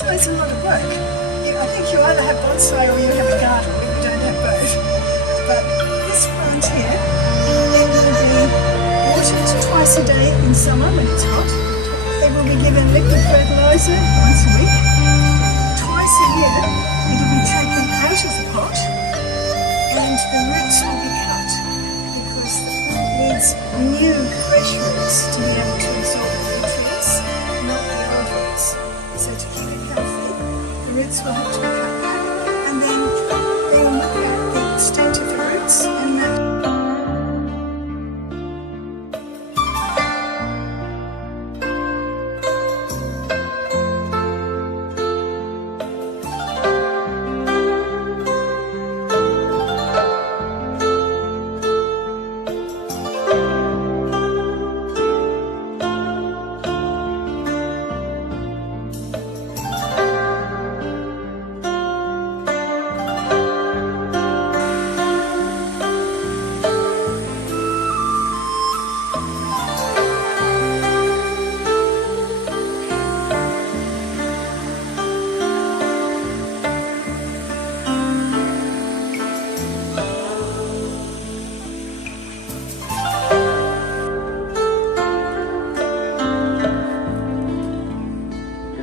Bonsai is a lot of work. I think you either have bonsai or you have a garden, but you don't have both. But this plant here, it will be watered twice a day in summer when it's hot. It will be given liquid fertiliser once a week. Twice a year, it will be taken out of the pot and the roots will be cut because the plant needs new, fresh roots to be able to absorb nutrients, not the old roots. So to keep it healthy, the roots will have to be cut back, and then they will look at the extent of the roots and that.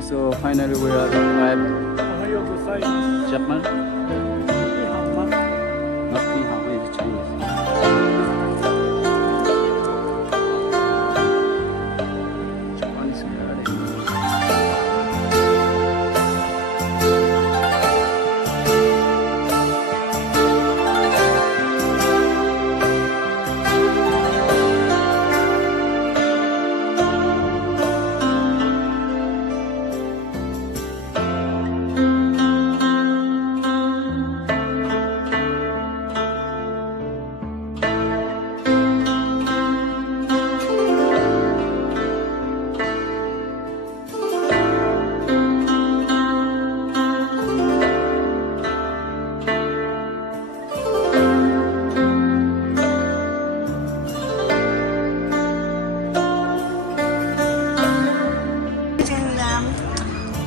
So finally we are arrived Japan. Not Ni Hao, it's Chinese. Japan is good.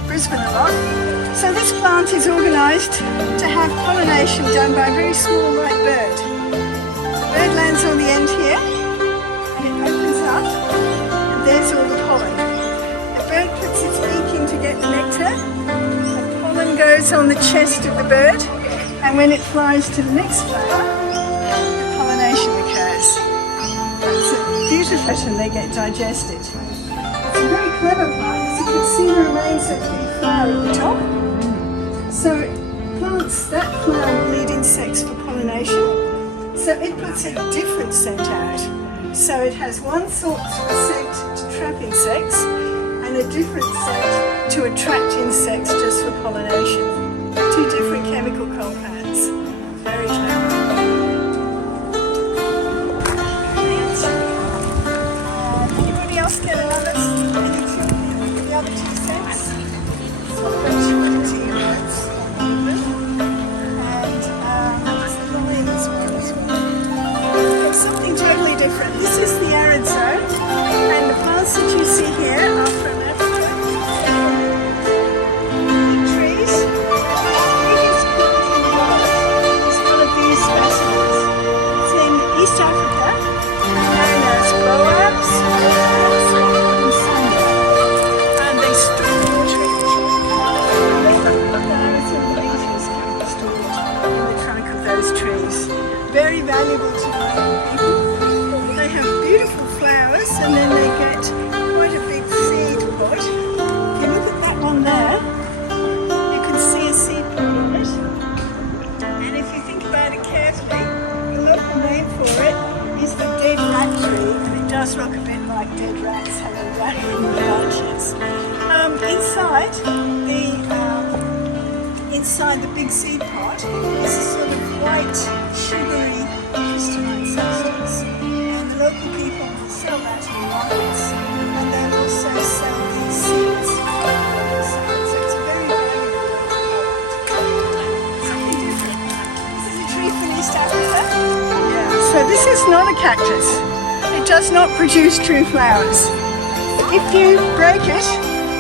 Brisbane a lot. So this plant is organised to have pollination done by a very small white bird. The bird lands on the end here and it opens up and there's all the pollen. The bird puts its beak in to get the nectar. The pollen goes on the chest of the bird and when it flies to the next flower, the pollination occurs. It's a beautiful and they get digested. It's a very clever plant. As you can see, the remains of the flower at the top. So plants, that flower will lead insects for pollination. So it puts a different scent out. So it has one sort of scent to trap insects and a different scent to attract insects just for pollination. Two different chemical compounds. Very clever. Anybody else get another? The other two scents? And something totally different. This is the arid zone, and the plants that you see here are from Africa. Big trees. The biggest plant in the world is one of these specimens. It's in East Africa, known as baobabs and sanda. And they store water in the flowers and the leaves can be stored in the trunk of those trees. Very valuable to people. They have beautiful flowers and then they get quite a big seed pod. If you look at that one there, you can see a seed pod on it. And if you think about it carefully, the local name for it is the dead rat tree, and it does look a bit like dead rats having rattling branches. Inside the big seed pod is a sort of white, sugary, crystalline substance. And the local people will sell that in markets, and they'll also sell these seeds. So it's a very valuable product. Something different. This is a tree from East Africa. So this is not a cactus. It does not produce true flowers. If you break it,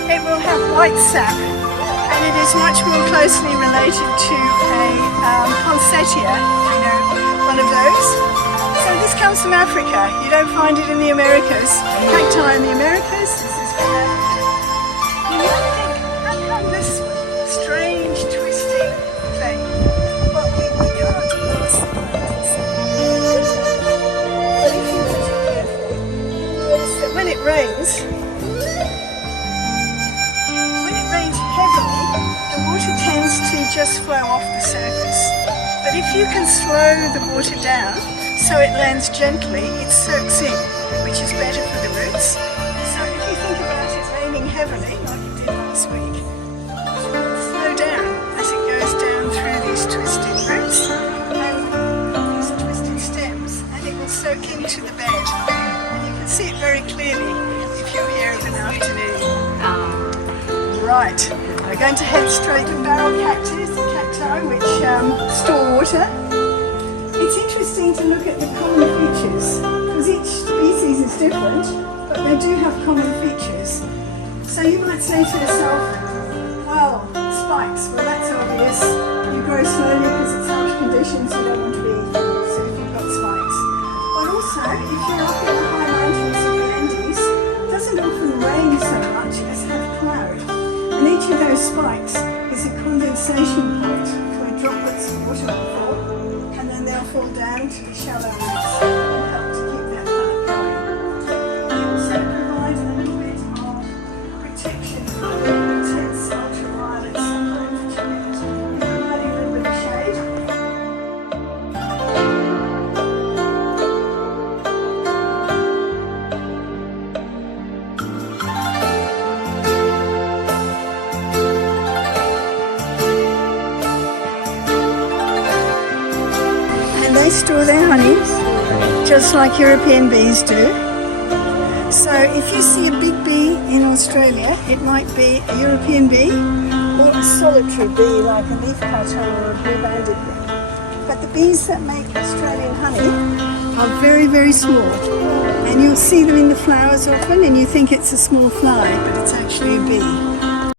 it will have white sap. and it is much more closely related to a poinsettia, you know, one of those. So this comes from Africa. You don't find it in the Americas. Cacti in the Americas. This is from Africa. You might think, how come this strange twisting thing? Well, we can't use it. But if you look carefully, you'll notice that when it rains heavily, the water tends to just flow off the surface. But if you can slow the water down so it lands gently, it soaks in, which is better for the roots. So if you think about it raining heavily, like it did last week, it will slow down as it goes down through these twisted roots and these twisted stems, and it will soak into the bed. And you can see it very clearly if you're here of an afternoon. Right, we're going to head straight to barrel cacti, which store water. It's interesting to look at the common features, because each species is different, but they do have common features. So you might say to yourself, well, spikes, well that's obvious. You grow slowly because it's harsh conditions, you don't want to be so if you've got spikes. But also, if you're up in the high mountains of the Andes, it doesn't often rain so much as have cloud. And each of those spikes is a condensation point where droplets of water will fall, and then they'll fall down to the shallow roots and help to keep that plant going. They also provide a little bit of protection from the intense ultraviolet sunlight that you get, providing a little bit of shade. They store their honey just like European bees do. So if you see a big bee in Australia, it might be a European bee or a solitary bee like a leafcutter or a blue-banded bee. But the bees that make Australian honey are very, very small. And you'll see them in the flowers often and you think it's a small fly, but it's actually a bee.